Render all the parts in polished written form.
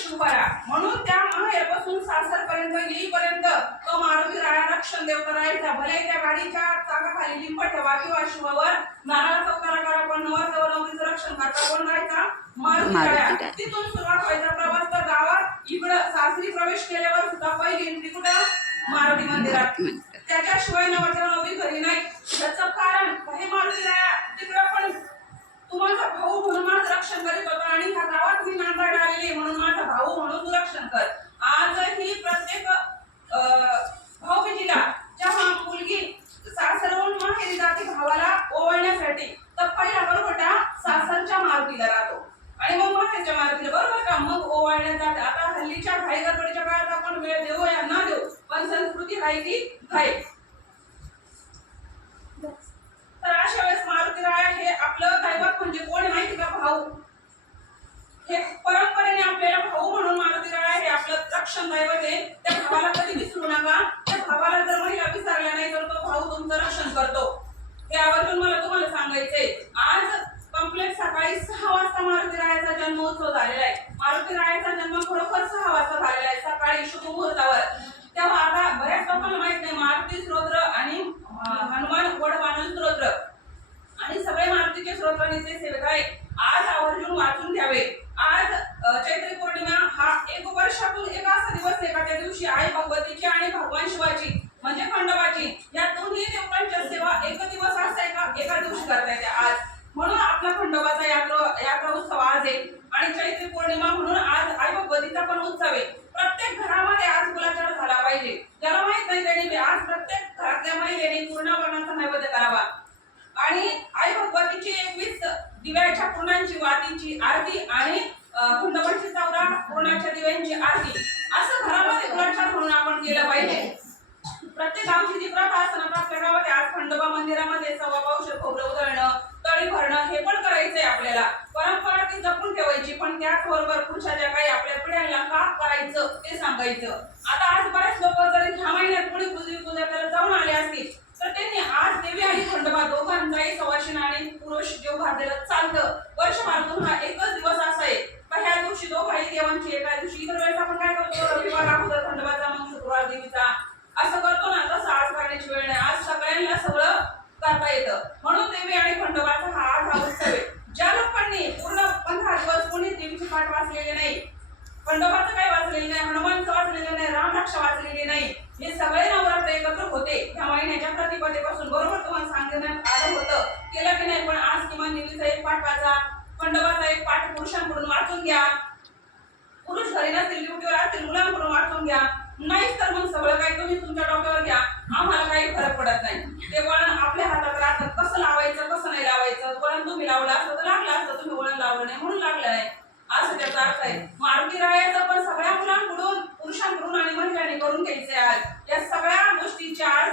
शिवबारा म्हणून त्या माहेरपासून सासरपर्यंत येईपर्यंत तो मारुती राया रक्षण देव करायचा. भले त्या गाडीच्या चाकाखाली लिंब ठेवा किंवा शिवावर नारळाचा उतारा करा, पण नवरदेव नवरीचं रक्षण करता कोण राहायचा? मारुती राया. तिथून सुरुवात व्हायचा प्रवास. तर गावात इकडं सासरी प्रवेश केल्यावर सुद्धा पहिली एंट्री कुठं? मारुती मंदिरात. त्याच्याशिवाय नवरदेव नवरी घरी नाही. याचं कारण काही मारुती राया तिकडं पण तुम्हाला भाऊ म्हणून माझं रक्षण करीत होता आणि ह्या गावात मी नांदायला आलेली म्हणून माझा भाऊ म्हणून तू रक्षण कर. आजही प्रत्येक भाऊबीजीला जेव्हा मुलगी सासरहून माहेरी जाते भावाला ओवाळण्यासाठी, तर पहिला बरोबर सासरच्या मारुतीला राहतो आणि मग माहेरच्या मारुतीला, बरोबर का? मग ओवाळण्यात जाते. आता हल्लीच्या घाई गडबडीच्या काळात आपण वेळ देऊ या ना देऊ, पण संस्कृती आहे ती घाई. तर अशा वेळेस मारुती राया हे आपलं दैवत म्हणजे कोण माहिती का? भाऊ. हे परंपरेने आपल्याला भाऊ म्हणून मारुती राया हे आपलं रक्षण दैवत आहे. त्या भावाला कधी विसरू नका. त्या भावाला जर महिला विसरल्या नाही तर तो भाऊ तुमचं रक्षण करतो. हे आवर्जून मला तुम्हाला सांगायचंय. आज कंप्लेट सकाळी 6 वाजता मारुती रायाचा जन्मोत्सव झालेला आहे. मारुती रायाचा जन्म खरोखर 6 वाजता झालेला आहे सकाळी शुभ मुहूर्तावर. तेव्हा आता बऱ्याच लोकांना माहित नाही मारुती स्तोत्र आणि हनुमान वडवानन स्तोत्र आणि सगळे मारुतीचे स्तोत्रांचे सेवक आहे. आज आवर्जून वाचून घ्यावे. आज चैत्री पौर्णिमा हा एक वर्षातून एक असा दिवस आहे का त्या दिवशी आई भगवतीची आणि भगवान शिवाची म्हणजे खंडोबाची या दोन्ही देवतांच्या सेवा एक दिवस असा एका दिवशी करता येते आज. म्हणून आपला खंडोबाचा यात्रा उत्सव आज आहे आणि चैत्री पौर्णिमा म्हणून आज आई भगवतीचा पण उत्सव आहे. प्रत्येक घरामध्ये आज कुलाचार झाला पाहिजे. ज्याला माहित नाही त्यांनी आज प्रत्येक घरातल्या महिलेने पूर्णावरणाचा नैवेद्य करावा आणि आई भगवतीची 21 दिव्याच्या पूर्णांची वातीची आरती आणि खंडोबाची 14 पूर्णाच्या दिव्यांची आरती असं घरामध्ये कुलाचार म्हणून आपण केलं पाहिजे. प्रत्येक गावची जी प्रथा असते ना, आपल्या गावात आज खंडोबा मंदिरामध्ये 1.25 पावशेर खोबरं उधळणं, तळी भरणं हे पण करायचंय आपल्याला. परंपरा ती जपून ठेवायची, पण त्याचबरोबर पुढच्या ज्या काही आपल्या पिढ्यांना का करायचं ते सांगायचं. आता आज बरेच लोक जरी ह्या महिन्यात कुणी पूजा करायला जाऊन आले असतील तर त्यांनी आज देवी आणि खंडोबा दोघांचाही सवाशीण आणि पुरुष जीव घातलेलं चालतं. वर्षभरातून हा एकच दिवस असा आहे का ह्या दिवशी दोघाही देवांची एका दिवशी. इतर वेळेस आपण काय करतो? रविवार अगोदर खंडोबाचा मग शुक्रवार देवीचा असं करतो ना, तसं आज करण्याची वेळ नाही. आज सगळ्यांना सगळं करता येतं. म्हणून देवी आणि खंडोबाचा हा आज हा उत्सव आहे. ज्या लोकांनी पूर्ण 15 दिवस कोणी देवीचे पाठ वाचलेले नाही, खंडोबाचं काही वाचलेलं नाही, हनुमानचं वाचलेलं नाही, रामरक्षा वाचलेली नाही, हे सगळे नवरात्र एकत्र होते ह्या महिन्याच्या प्रतिपदेपासून. बरोबर तुम्हाला सांगण्यात आलं होतं, केलं की नाही? पण आज किमान देवीचा एक पाठ वाचा, खंडोबाचा एक पाठ पुरुषांकडून वाचून घ्या. पुरुष घरी नसतील, ड्युटीवर असतील, मुलांकडून वाचून घ्या. नाहीच तर मग सगळं काही तुम्ही तुमच्या डोक्यावर घ्या. आम्हाला काही फरक पडत नाही. ते वळण आपल्या हातात राहतं. कसं लावायचं कसं नाही लावायचं. वळण तुम्ही लावलं असतं तर लागलं असतं, तुम्ही वळण लावलं नाही म्हणून लागलं नाही असं त्याचा अर्थ आहे. मारुती रायाचं पण सगळ्या मुलांकडून, पुरुषांकडून आणि महिलांनी करून घ्यायचे. आज या सगळ्या गोष्टीची आज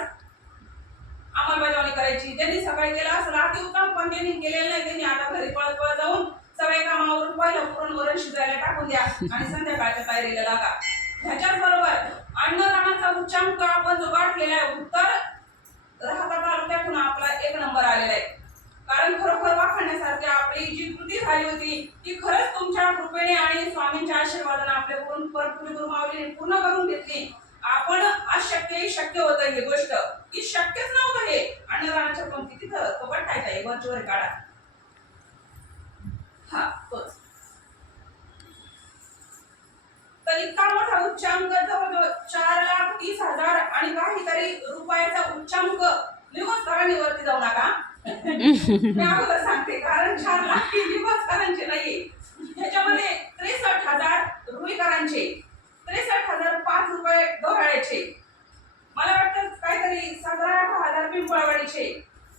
अंमलबजावणी करायची. ज्यांनी सकाळी केलं असेल अतिउत्तम, पण ज्यांनी केलेलं नाही त्यांनी आता घरी पळत पळत जाऊन सगळ्या कामावरून पहिलं पुरण शिजायला टाकून द्या आणि संध्याकाळच्या तयारीला लागा. ह्याच्याच बरोबर अन्नदानाचा उच्चांक आपण जो गाठलेला आहे उत्तर राहता तालुक्यातून आपला 1 नंबर आलेला आहे. कारण खरोखर वाखाणण्यासारखी आपली जी कृती झाली होती ती खरंच तुमच्या कृपेने आणि स्वामींच्या आशीर्वादाने आपल्याकडून माऊलीने पूर्ण करून घेतली. आपण अशक्य शक्य होतं ही गोष्ट की शक्यच नव्हतं. हे अन्नदानाच्या पंक्ती तिथं तो बटायचा आहे वरचीवर काढा. हा तोच. तर इतका मोठा उच्चांक जवळजवळ 4,30,000 आणि काहीतरी रुपयाचा उच्चांक निवसकरांनी वरती जाऊ नका. मी अगोदर सांगते, कारण 4 लाख निवसकरांचे नाहीये. ह्याच्यामध्ये 63,000 रुईकरांचे, 63,005 रुपये दोराळ्याचे, मला वाटतं काहीतरी 17,000 पिंपळवाडीचे,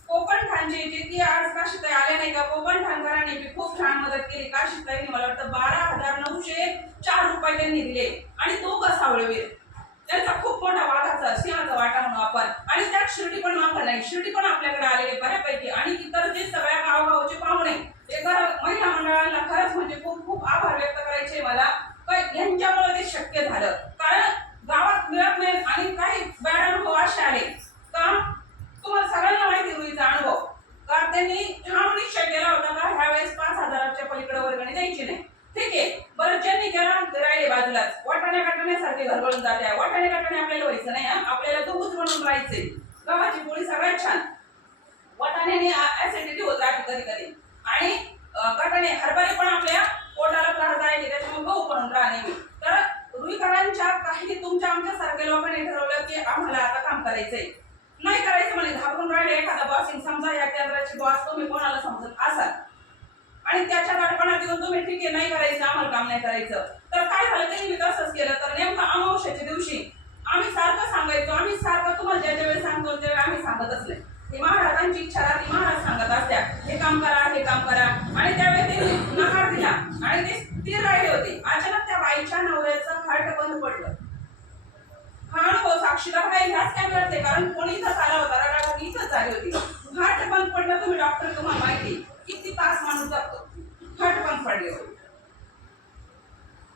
कोकण ठाणचे जे की आज काशीताई आल्या नाही का, कोकण ठाणकरांनी खूप छान मदत केली. काशीताईंनी मला वाटतं 12,904 रुपये त्यांनी दिले आणि तो सावळवीर त्यांचा खूप मोठा वाघाचा सिंहाचा वाटा म्हणून आपण. आणि त्यात शिर्डी पण मागं नाही, शिर्डी पण आपल्याकडे आलेले बऱ्यापैकी. आणि इतर जे सगळ्या गावगावचे पाहुणे ते महिला मंडळांना खरंच म्हणजे खूप खूप आभार व्यक्त करायचे मला. यांच्यामुळे ते शक्य झालं. कारण गावात मिळत नाही आणि काही बॅड अनुभव असे आले का तुम्हाला सगळ्यांना माहिती रुईचा अनुभव का त्यांनी ठाम निश्चय केला होता का ह्या वेळेस 5,000च्या पलीकडे वर्गणी द्यायची नाही. ठीक आहे, बरं ज्यांनी केला राहिले आपल्यालाच वाटाण्या काटण्यासारखे घरगळून जाते. वाटाणे काटणे आपल्याला व्हायचं नाही, आपल्याला गहूच बनवून राहायचे. गव्हाची पोळी सगळ्यात छान. वाटाण्याने ऍसिडिटी होत राहते कधी कधी, आणि काटाणे हरभरे पण आपल्या पोटाला त्रास आहे, त्याच्यामुळे गहू बनवून राहणे. तर रुईकरांच्या काही तुमच्या आमच्या सारख्या लोकांनी ठरवलं की आम्हाला आता काम करायचंय, नाही करायचं म्हणजे घाबरून राहिले. एखादा बॉसिंग समजा या केंद्राची बॉस तुम्ही कोणाला समजत असाल आणि त्याच्या दडपणात येऊन तुम्ही ठीक आहे नाही करायचं, आम्हाला काम नाही करायचं, तर काय झालं त्यांनी तसंच केलं. तर नेमकं अमावस्याच्या दिवशी आम्ही सारखं सांगायचो, आम्ही सारखं तुम्हाला ज्या वेळेस सांगतो त्यावेळी आम्ही सांगतच नाही. ही महाराजांची इच्छा राहते, महाराज सांगत असत्या हे काम करा हे काम करा, आणि त्यावेळी त्यांनी नकार दिला आणि ते स्थिर राहिले होते. अचानक त्या बाईच्या नवऱ्याचं हार्ट बंद पडलं. हा अनुभव साक्षीदार आहे ह्याच केंद्रात आहे, कारण कोणी इथंच आला होता, रडारडी इथंच झाली होती. हार्ट बंद पडलं, तुम्ही डॉक्टर तुम्हाला माहिती किती तास माणूस जातो. हार्ट बंद पडले होते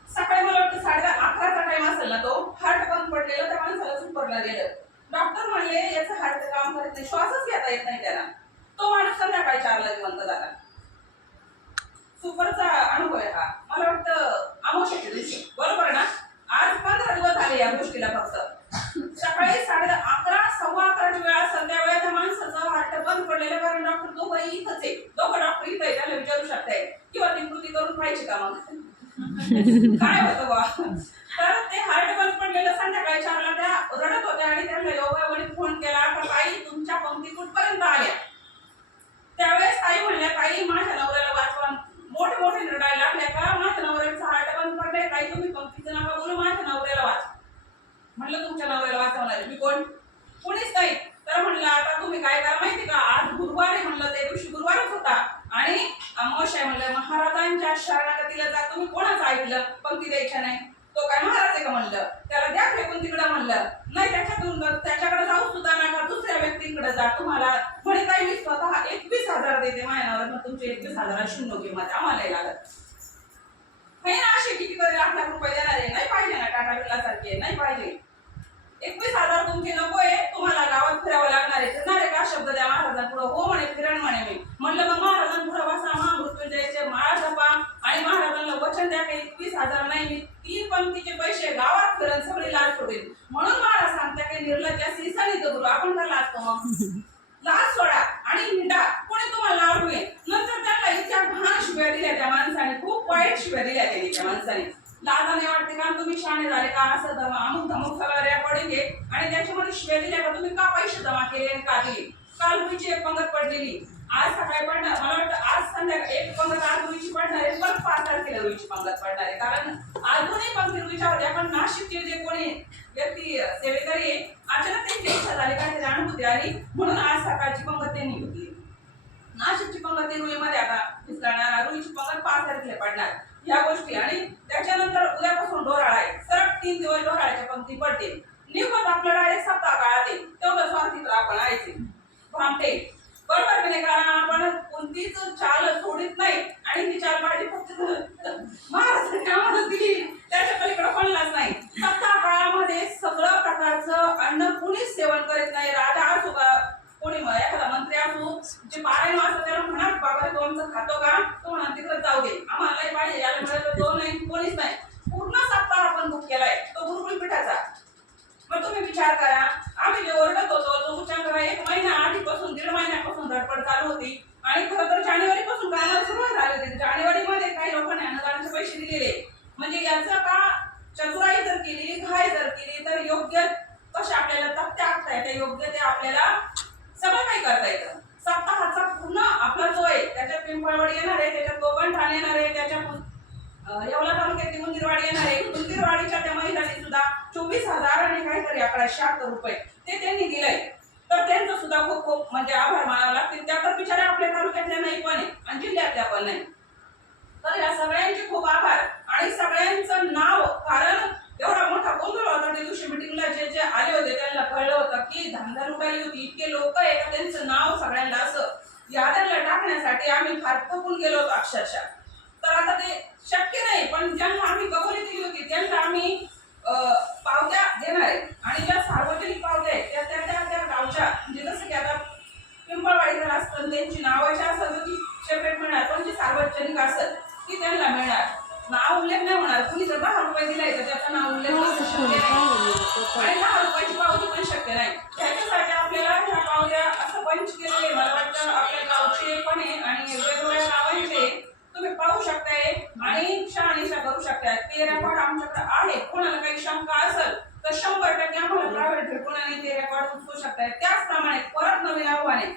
सकाळी, मला वाटतं 11:30चा टाइम असेल ना, तो हार्ट बंद पडलेला त्या माणसाला सुपरला गेलं. डॉक्टर म्हणले याचं हार्ट काम करत नाही, श्वासच घेता येत नाही त्याला. तो माणूस संध्याकाळी 4ला जिवंत झाला. सुपरचा अनुभव आहे हा. मला वाटतं अमावस्येच्या दिवशी, बरोबर ना? आज 15 दिवस झाले या गोष्टीला. फक्त सकाळी 11:30 सव्वा 11ची वेळ असेल त्यावेळेला त्या माणसाचं हार्ट बंद पडलेलं, कारण डॉक्टर दोघंही इथंच आहे. दोघं डॉक्टर इथं आहे, त्याला विचारू शकताय किंवा ती कृती करून पाहिजे का मग काय होतं बा. तर ते हार्ट बंद पडलेलं संध्याकाळी 4ला त्या रडत होत्या आणि त्यांना योगायोगाने फोन केला तर ताई तुमच्या पंक्ती कुठपर्यंत आल्या. त्यावेळेस ताई म्हणल्या ताई माझ्या नवऱ्याला वाचवा. मोठे मोठे रडायला लागल्या का माझ्या नवऱ्याचा हार्ट बंद पडलाय, ताई तुम्ही पंक्तीचं नका बोलू, माझ्या नवऱ्याला वाचवा. म्हणलं तुमच्या नवऱ्याला वाचवणार आहे मी कोण? कोणीच नाही. तर म्हणलं आता तुम्ही काय करा माहिती का, आज गुरुवार आहे म्हणलं, त्या दिवशी गुरुवारच होता आणि अमावस्या म्हणलं, महाराजांच्या शरणागतीला जा. तुम्ही कोणाचं ऐकलं पंक्ती द्यायच्या नाही? तो काय महाराज आहे का म्हणलं, त्याला द्या फेकून तिकडं म्हणलं. नाही त्याच्याकडे जाऊ सुद्धा नका, दुसऱ्या व्यक्तीकडे जा. तुम्हाला म्हणे ताई मी स्वतः 21,000 देते माझ्या नावावर, तुमचे 21,000 शून्य किंमत आम्हालाही लागत नाही ना. असे किती तरी लाख रुपये देणार आहे, नाही पाहिजे ना. टाटा बिर्ला सारखे नाही पाहिजे. 21,000 तुमचे नको आहे, तुम्हाला गावात फिरावं लागणार आहे. फिरणार आहे का? शब्द द्या महाराजांपुढं. हो म्हणे फिरण म्हणे. मी म्हणलं मग महाराजांपुढं बसा, महामृत्युंजयाचे माळा जपा आणि महाराजांना वचन द्या की 21,000 नाही, मी 3 पंक्तीचे पैसे गावात फिरण, सगळी लाच सोडेल. म्हणून महाराज सांगता की निर्लज्जा सीसानी दगरू. आपण का लाच मग लाच सोडा आणि हिंडा, कोणी तुम्हाला आवडवे. नंतर त्याला इतक्या घाण शिव्या दिल्या त्या माणसाने, खूप वाईट शिव्या दिल्या त्यांनी त्या माणसाने. लाजाने वाटते का तुम्ही शाणे झाले का, असं अमुक धमुक सगळं रेकॉर्डिंग आहे आणि त्याच्यामध्ये शिव्या दिल्या का, तुम्ही का पैसे जमा केले आणि का दिले. काल रुईची एक पंगत पडलेली, आज सकाळी पडणार. मला वाटतं आज संध्याकाळी एक पंगत आज रुईची पडणार आहे, परत 5 तारखेला रुईची पंगत पडणार आहे. कारण अजूनही पंक्ती रुईच्या होत्या, पण नाशिकचे जे कोणी व्यक्ती सेवेकरी अचानक त्यांची इच्छा झाली, काहीतरी अनुभूती आली, म्हणून आज सकाळची पंगत त्यांनी घेतली. नाशिकची पंगत रुईमध्ये आता दिसणार, रुईची पंगत 5 तारखेला पडणार या गोष्टी. आणि त्याच्यानंतर उद्यापासून डोराळा आहे, सरळ 3 दिवस डोराळ्याच्या पंक्ती पडतील. निवत आपलं डायरेक्ट सप्ताह काळात आहे, तेवढं स्वार्थी तर आपण आहेच भामटे, बरोबर की नाही? कारण आपण कोणतीच चाल सोडित नाही आणि ती चाल पाहिजे फक्त महाराष्ट्राने आम्हाला दिली, त्याच्या पलीकडे पडलाच नाही. सप्ताह काळामध्ये सगळं प्रकारचं अन्न कुणीच सेवन करीत नाही. राजा असो का कोणी एखादा मंत्री असो, जे पारायण वाचतो त्याला म्हणा बाबा तो आमचं खातो का, तो म्हणा तिकडे जाऊ दे, आम्हाला नाही पाहिजे, याला मिळालं तो नाही, कोणीच नाही. पूर्ण सप्ताह आपण बुक केलाय तो गुरुकुल पीठाचा. मग तुम्ही विचार करा, आम्ही जे ओरडत होतो तो विचार करा, 1 महिना आधीपासून 1.5 महिन्यापासून धडपड चालू होती आणि खरं तर जानेवारी पासून कामाला सुरुवात झाली होती. जानेवारीमध्ये काही लोकांनी अनुदानाचे पैसे दिलेले. म्हणजे याचं का चतुराई जर केली, घाई जर केली तर योग्य कशा आपल्याला तथ्य आखता येते, योग्य ते आपल्याला सगळं काही करता येतं. सप्ताहाचा पूर्ण आपला जो आहे त्याच्यात पिंपळवाडी येणार आहे, त्याच्यात कोकण ठाणे येणार आहे, त्याच्यात येवला तालुक्यातली उंदीरवाडी येणार आहे. उंदीरवाडीच्या त्या महिलांनी सुद्धा 24,000 आणि काहीतरी 1176 रुपये ते त्यांनी दिलंय. तर त्यांचं सुद्धा खूप खूप म्हणजे आभार मानावं लागतील. त्या तर बिचाऱ्या आपल्या तालुक्यातल्या नाही पण आहे आणि जिल्ह्यातल्या पण नाही. तर या सगळ्यांचे खूप आभार आणि सगळ्यांचं नाव, कारण एवढा मोठा गोंधळ होता त्या दिवशी मिटिंगला. जे जे आले होते त्यांना कळलं होतं की धांदल उडाली होती, इतके लोक आहे का त्यांचं नाव सगळ्यांना असं याद्याला टाकण्यासाठी आम्ही फार थकून गेलो होतो अक्षरशः. तर आता ते शक्य नाही, पण ज्यांना आम्ही कबुली दिली होती त्यांना आम्ही पावत्या देणार आहे आणि ज्या सार्वजनिक पावत्या आहेत त्या त्या त्या गावच्या, म्हणजे जसं की आता पिंपळवाडीकर असतं त्यांची नावाच्या असं की सेपरेट मिळणार, पण जे सार्वजनिक असत ती त्यांना मिळणार. नाव उल्लेख नाही होणार. कुणी जर 10 रुपये दिलाय तर त्याचं नाव उल्लेख करणं शक्य नाही आणि 10 रुपयाची पावती पण शक्य नाही. त्याच्यासाठी आपल्याला ह्या पावत्या असं पंच केलेले मला वाटतं आपल्या गावचे पण आहे आणि वेगवेगळ्या गावांचे तुम्ही पाहू शकताय आणि शहानिशा करू शकताय. ते रेकॉर्ड आमच्याकडे आहे. कोणाला काही शंका असेल तर 100% आम्हाला प्रायव्हेट भेटून आणि ते रेकॉर्ड उचलू शकताय. त्याचप्रमाणे परत नवीन आव्हान आहे